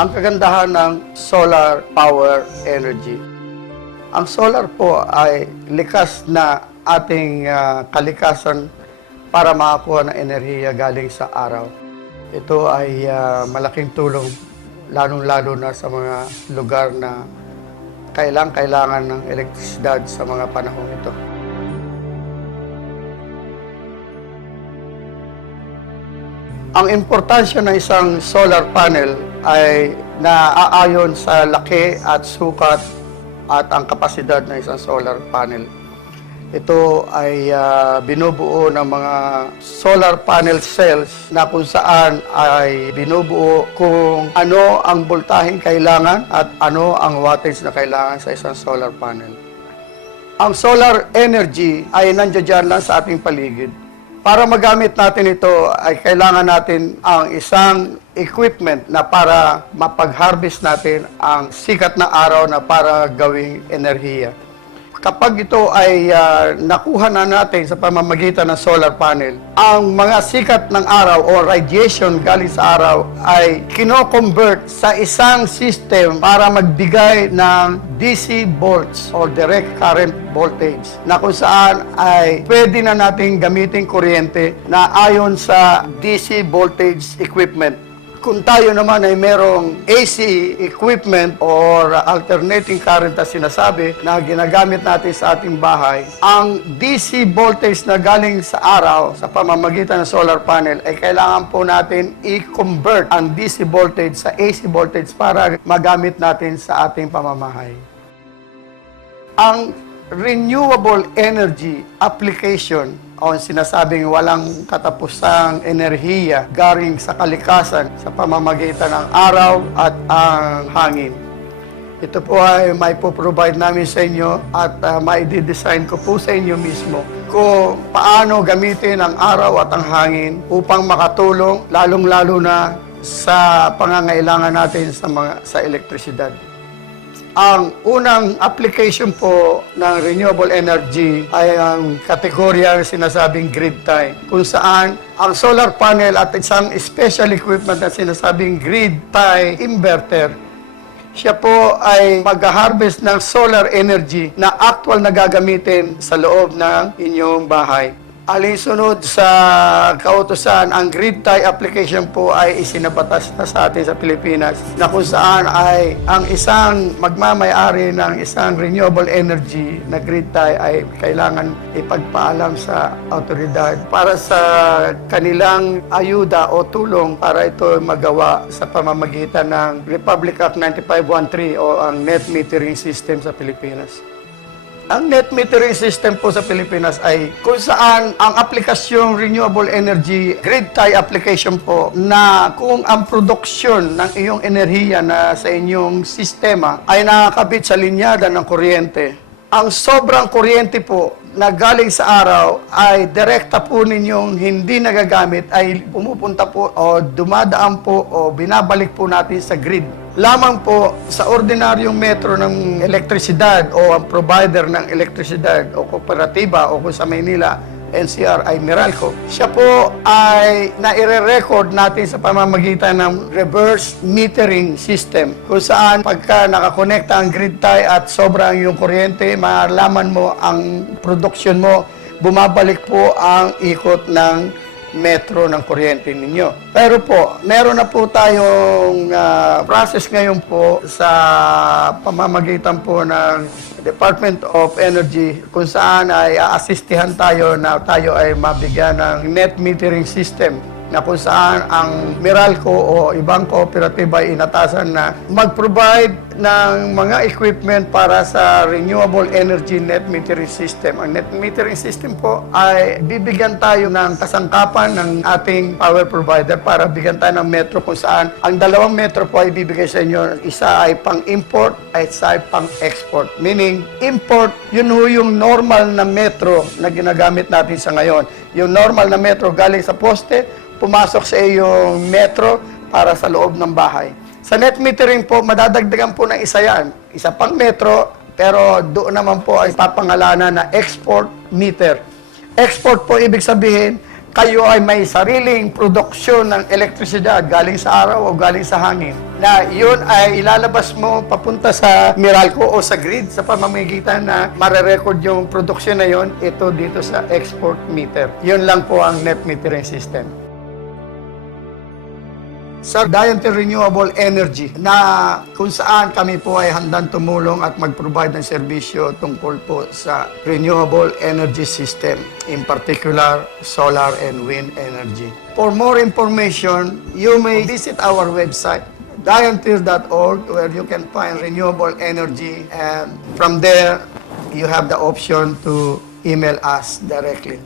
Ang kagandahan ng solar power energy. Ang solar po ay likas na ating kalikasan para makakuha ng enerhiya galing sa araw. Ito ay malaking tulong, lalong-lalo na sa mga lugar na kailangan ng elektrisidad sa mga panahon ito. Ang importansya ng isang solar panel ay naaayon sa laki at sukat at ang kapasidad ng isang solar panel. Ito ay binubuo ng mga solar panel cells na kung saan ay binubuo kung ano ang voltaheng kailangan at ano ang wattage na kailangan sa isang solar panel. Ang solar energy ay nandiyan lang sa ating paligid. Para magamit natin ito ay kailangan natin ang isang equipment na para mapag-harvest natin ang sikat na araw na para gawing enerhiya. Kapag ito ay nakuha na natin sa pamamagitan ng solar panel, ang mga sikat ng araw o radiation galing sa araw ay kino-convert sa isang system para magbigay ng DC volts o direct current voltage na kung saan ay pwede na nating gamitin kuryente na ayon sa DC voltage equipment. Kung tayo naman ay merong AC equipment or alternating current na sinasabi na ginagamit natin sa ating bahay, ang DC voltage na galing sa araw sa pamamagitan ng solar panel ay kailangan po natin i-convert ang DC voltage sa AC voltage para magamit natin sa ating pamamahay. Ang renewable energy application o sinasabing walang katapusang enerhiya galing sa kalikasan sa pamamagitan ng araw at ang hangin. Ito po ay may po-provide namin sa inyo at may di-design ko po sa inyo mismo kung paano gamitin ang araw at ang hangin upang makatulong lalong-lalo na sa pangangailangan natin sa elektrisidad. Ang unang application po ng renewable energy ay ang kategorya sinasabing grid tie, kung saan ang solar panel at isang special equipment na sinasabing grid tie inverter, siya po ay mag-harvest ng solar energy na actual na gagamitin sa loob ng inyong bahay. Alinsunod sa kautusan, ang grid tie application po ay isinabatas na sa atin sa Pilipinas na kung saan ay ang isang magmamay-ari ng isang renewable energy na grid tie ay kailangan ipagpaalam sa autoridad para sa kanilang ayuda o tulong para ito magawa sa pamamagitan ng Republic Act 9513 o ang net metering system sa Pilipinas. Ang net metering system po sa Pilipinas ay kung saan ang aplikasyong renewable energy grid tie application po na kung ang produksyon ng iyong enerhiya na sa inyong sistema ay nakakabit sa linyada ng kuryente. Ang sobrang kuryente po na galing sa araw ay direkta po ninyong hindi nagagamit ay pumupunta po o dumadaan po o binabalik po natin sa grid. Lamang po sa ordinaryong metro ng elektrisidad o ang provider ng elektrisidad o kooperatiba o kung sa Maynila, NCR ay Meralco. Siya po ay naire-record natin sa pamamagitan ng reverse metering system kung saan pagka nakakonekta ang grid tie at sobra ang iyong kuryente, malaman mo ang produksyon mo, bumabalik po ang ikot ng metro ng kuryente ninyo. Pero po, meron na po tayong process ngayon po sa pamamagitan po ng Department of Energy kung saan ay aasistihan tayo na tayo ay mabigyan ng net metering system na kung saan ang Meralco o ibang kooperatiba ay inatasan na mag-provide ng mga equipment para sa renewable energy net metering system. Ang net metering system po ay bibigyan tayo ng kasangkapan ng ating power provider para bigyan tayo ng metro kung saan ang dalawang metro po ay bibigay sa inyo. Isa ay pang-import at isa ay pang-export. Meaning, import, yun ho yung normal na metro na ginagamit natin sa ngayon. Yung normal na metro galing sa poste, pumasok sa iyong metro para sa loob ng bahay. Sa net metering po, madadagdagan po ng isa yan. Isa pang metro, pero doon naman po ay papangalanan na export meter. Export po ibig sabihin, kayo ay may sariling produksyon ng elektrisidad galing sa araw o galing sa hangin. na yun ay ilalabas mo papunta sa Meralco o sa grid sa pamamagitan na marerecord yung produksyon na yun, ito dito sa export meter. Yun lang po ang net metering system. Sa Diantel Renewable Energy na kung saan kami po ay handang tumulong at mag-provide ng serbisyo tungkol po sa renewable energy system, in particular solar and wind energy. For more information, you may visit our website diantel.org where you can find renewable energy, and from there you have the option to email us directly.